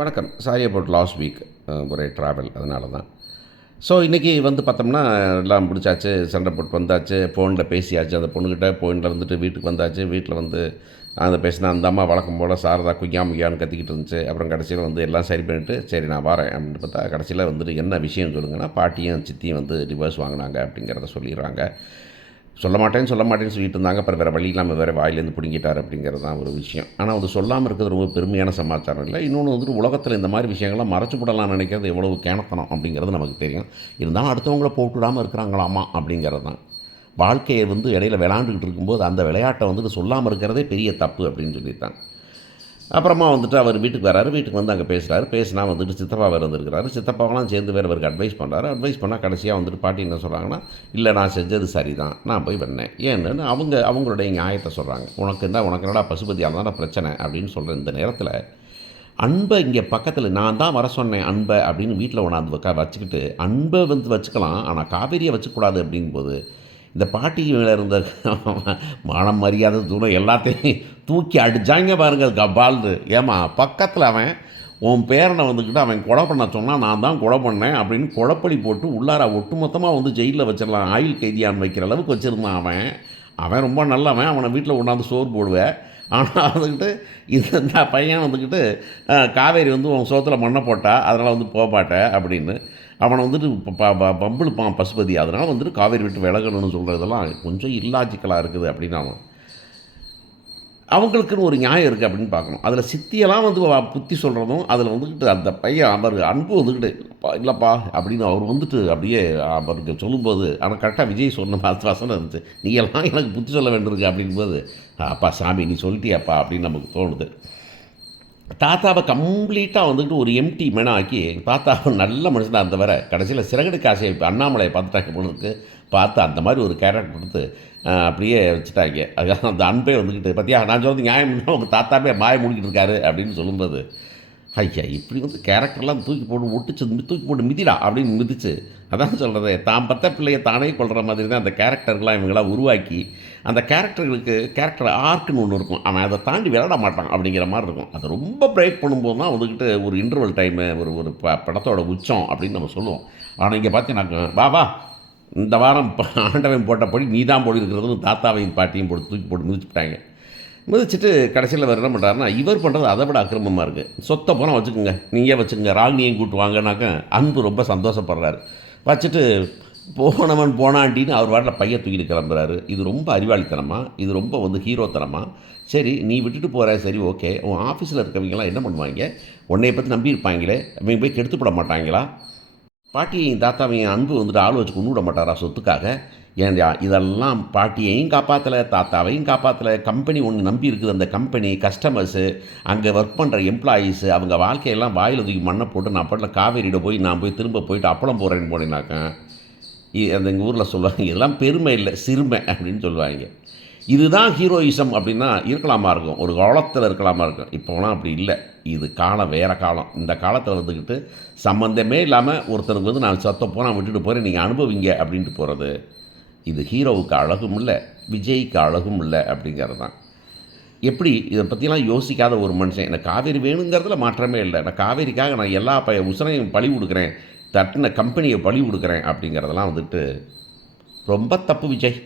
வணக்கம். Sorry about last week ஒரே travel அதனால தான். ஸோ இன்றைக்கி வந்து பார்த்தோம்னா, எல்லாம் முடிச்சாச்சு, சண்டை போட்டு வந்தாச்சு, ஃபோனில் பேசியாச்சு அந்த பொண்ணுக்கிட்ட. ஃபோனில் இருந்துட்டு வீட்டுக்கு வந்தாச்சு. வீட்டில் வந்து அந்த பேசினா அந்த அம்மா வழக்கம் போல் சாரதா குய்யா முய்யான்னு கத்திக்கிட்டு இருந்துச்சு. அப்புறம் கடைசியில் வந்து எல்லாம் சரி பண்ணிவிட்டு, சரி நான் வரேன் அப்படின்னு பார்த்தா, கடைசியில் வந்துட்டு என்ன விஷயம் சொல்லுங்கன்னா, பாட்டியும் சித்தியும் வந்து டிவோர்ஸ் வாங்கினாங்க அப்படிங்கிறத சொல்லிடுறாங்க. சொல்ல மாட்டேன்னு சொல்லிட்டு இருந்தாங்க. அப்புறம் வேறு வழி இல்லாமல் வேறு வாயிலேருந்து பிடுங்கிட்டார் அப்படிங்கிறது தான் ஒரு விஷயம். ஆனால் அது சொல்லாமல் இருக்கிறது ரொம்ப பெருமையான சமாச்சாரம் இல்லை. இன்னொன்று வந்துட்டு உலகத்தில் இந்த மாதிரி விஷயங்கள்லாம் மறைச்சு போடலாம்னு நினைக்கிறது எவ்வளவு கேணத்தனம் அப்படிங்கிறது நமக்கு தெரியும். இருந்தாலும் அடுத்தவங்கள போட்டுவிடாமல் இருக்கிறாங்களாமா அப்படிங்கிறது தான். வாழ்க்கையை வந்து இடையில விளையாண்டுக்கிட்டு இருக்கும்போது அந்த விளையாட்டை வந்துட்டு சொல்லாமல் இருக்கிறதே பெரிய தப்பு அப்படின்னு சொல்லித்தான். அப்புறமா வந்துட்டு அவர் வீட்டுக்கு வராரு. வீட்டுக்கு வந்து அங்கே பேசுகிறாரு. பேசினா வந்துட்டு சித்தப்பா வேறு வந்திருக்கிறாரு. சித்தப்பாவெல்லாம் சேர்ந்து வேறு அவருக்கு அட்வைஸ் பண்ணுறாரு. அட்வைஸ் பண்ணால் கடைசியாக வந்துட்டு பாட்டி என்ன சொல்கிறாங்கன்னா, இல்லை நான் செஞ்சது சரி தான், நான் போய் வந்தேன் ஏன்னு அவங்களுடைய நியாயத்தை சொல்கிறாங்க. உனக்கு என்னடா பசுபதியால் தான் பிரச்சனை அப்படின்னு சொல்கிற இந்த நேரத்தில், அன்பை இங்கே பக்கத்தில் நான் தான் வர சொன்னேன் அன்பை அப்படின்னு வீட்டில் ஒன்றாந்து வச்சுக்கிட்டு, அன்பை வந்து வச்சுக்கலாம் ஆனால் காவேரியை வச்சுக்கூடாது அப்படிங்கும்போது, இந்த பாட்டி மேலே இருந்த மானம் மரியாதை தூரம் எல்லாத்தையும் தூக்கி அடித்தாங்க பாருங்கள் கபால்னு. ஏமா பக்கத்தில் அவன் உன் பேரனை வந்துக்கிட்டு அவன் கொலை பண்ண சொன்னால் நான் தான் கொலை பண்ணேன் அப்படின்னு குழப்படி போட்டு உள்ளார ஒட்டுமொத்தமாக வந்து ஜெயிலில் வச்சிடலாம், ஆயுள் கைதியான் வைக்கிற அளவுக்கு வச்சுருந்தான் அவன். அவன் ரொம்ப நல்லவன், அவனை வீட்டில் கொண்டாந்து சோறு போடுவேன். ஆனால் வந்துக்கிட்டு இந்த பையன் வந்துக்கிட்டு காவேரி வந்து உன் சோத்தில் மண்ணை போட்டா அதனால் வந்து போக மாட்டேன் அப்படின்னு அவனை வந்துட்டு பம்புழுப்பான் பசுபதி. அதனால் வந்துட்டு காவேரி விட்டு விலகணும்னு சொல்கிறதெல்லாம் கொஞ்சம் இல்லாஜிக்கலாக இருக்குது அப்படின்னு அவங்களுக்குன்னு ஒரு நியாயம் இருக்குது அப்படின்னு பார்க்கணும். அதில் சித்தியெல்லாம் வந்து புத்தி சொல்கிறதும் அதில் வந்துக்கிட்டு அந்த பையன் அவர் அன்பு வந்துக்கிட்டு இல்லைப்பா அப்படின்னு அவர் வந்துட்டு அப்படியே அவருக்கு சொல்லும்போது, ஆனால் கரெக்டாக விஜய் சொன்ன வசனம் இருந்துச்சு, நீ எல்லாம் எனக்கு புத்தி சொல்ல வேண்டியிருக்கு அப்படிங்கும்போது, அப்பா சாமி நீ சொல்லிட்டியாப்பா அப்படின்னு நமக்கு தோணுது. தாத்தாவை கம்ப்ளீட்டாக வந்துக்கிட்டு ஒரு எம்டி மெனா ஆக்கி தாத்தாவை நல்ல மனுஷனாக இருந்தவரை கடைசியில் சிறகடி காசை அண்ணாமலையை பார்த்துட்டாங்க பொழுதுக்கு பார்த்து அந்த மாதிரி ஒரு கேரக்டர் கொடுத்து அப்படியே வச்சுட்டாங்க. அதுக்காக அந்த அன்பே வந்துக்கிட்டு பார்த்தியா நான் சொல்கிறது நியாயம் இல்லை, உங்கள் தாத்தாவே மாய முடிக்கிட்டு இருக்காரு அப்படின்னு சொல்லும்போது, ஐயா இப்படி வந்து கேரக்டர்லாம் தூக்கி போட்டு மிதிடா அப்படின்னு மிதிச்சு, அதான் சொல்கிறது தான் பத்த பிள்ளையை தானே கொள்கிற மாதிரி தான் அந்த கேரக்டர்கள்லாம் இவங்களாம் உருவாக்கி, அந்த கேரக்டர்களுக்கு கேரக்டர் ஆர்க்குன்னு ஒன்று இருக்கும், அவன் அதை தாண்டி விளையாட மாட்டான் அப்படிங்கிற மாதிரி இருக்கும். அதை ரொம்ப பிரேக் பண்ணும்போது தான் வந்துக்கிட்டு ஒரு இன்டர்வல் டைமு ஒரு படத்தோட உச்சம் அப்படின்னு நம்ம சொல்லுவோம். ஆனால் இங்கே பார்த்தீங்கன்னா வா இந்த வாரம் ஆண்டவன் போட்டபடி நீ தான் போடி இருக்கிறதுன்னு தாத்தாவையும் பாட்டியும் தூக்கி போட்டு மிதிச்சுட்டாங்க. மிதிச்சுட்டு கடைசியில் வேறு என்ன பண்ணுறாருன்னா, இவர் பண்ணுறது அதை விட அக்கிரமமாக இருக்குது. சொத்தை போனால் வச்சுக்கோங்க, நீங்கள் வச்சுக்கோங்க, ராகினியையும் கூப்பிட்டு வாங்கினாக்க அன்பு ரொம்ப சந்தோஷப்படுறாரு. வச்சுட்டு போனவன் போனாண்டின்னு அவர் வாட்டில் பைய தூக்கிட்டு கிளம்புறாரு. இது ரொம்ப அறிவாளித்தனமாக, இது ரொம்ப வந்து ஹீரோத்தனமாக. சரி நீ விட்டுட்டு போகிற, சரி ஓகே, உன் ஆஃபீஸில் இருக்கவங்களாம் என்ன பண்ணுவாங்க, உன்னைய பற்றி நம்பியிருப்பாங்களே, அவங்க போய் கெடுத்துப்பட மாட்டாங்களா? பாட்டியையும் தாத்தாவையும் அன்பு வந்துட்டு ஆள் வச்சு கொண்டு விட மாட்டாரா சொத்துக்காக? ஏன்யா இதெல்லாம் பாட்டியையும் காப்பாற்றலை, தாத்தாவையும் காப்பாற்றலை. கம்பெனி ஒன்று நம்பி இருக்குது, அந்த கம்பெனி கஸ்டமர்ஸு, அங்கே ஒர்க் பண்ணுற எம்ப்ளாயீஸு, அவங்க வாழ்க்கையெல்லாம் வாயில் தூக்கி மண்ணை போட்டு நான் பாட்டில் காவேரியிட போய் நான் போய் திரும்ப போயிட்டு அப்பளம் போகிறேன்னு போனேனாக்க அந்த எங்கள் ஊரில் சொல்லுவாங்க, இதெல்லாம் பெருமை இல்லை சிறுமை அப்படின்னு சொல்லுவாங்க. இதுதான் ஹீரோயிசம் அப்படின்னா இருக்கலாமா இருக்கும், ஒரு காலத்தில் இருக்கலாமா இருக்கும். இப்போலாம் அப்படி இல்லை, இது காலம் வேறு காலம். இந்த காலத்தில் வந்துக்கிட்டு சம்மந்தமே இல்லாமல் ஒருத்தருக்கு வந்து நான் சத்த போனால் விட்டுட்டு போகிறேன் நீங்கள் அனுபவிங்க அப்படின்ட்டு போகிறது, இது ஹீரோவுக்கு அழகும் இல்லை, விஜய்க்கு அழகும் இல்லை அப்படிங்கிறது தான். எப்படி இதை பற்றிலாம் யோசிக்காத ஒரு மனுஷன், எனக்கு காவேரி வேணுங்கிறதுல மாற்றமே இல்லை, நான் காவேரிக்காக நான் எல்லா உசனையும் பழி கொடுக்குறேன், தட்டின கம்பெனியை பழி கொடுக்குறேன் அப்படிங்கிறதெல்லாம் வந்துட்டு ரொம்ப தப்பு விஜய்.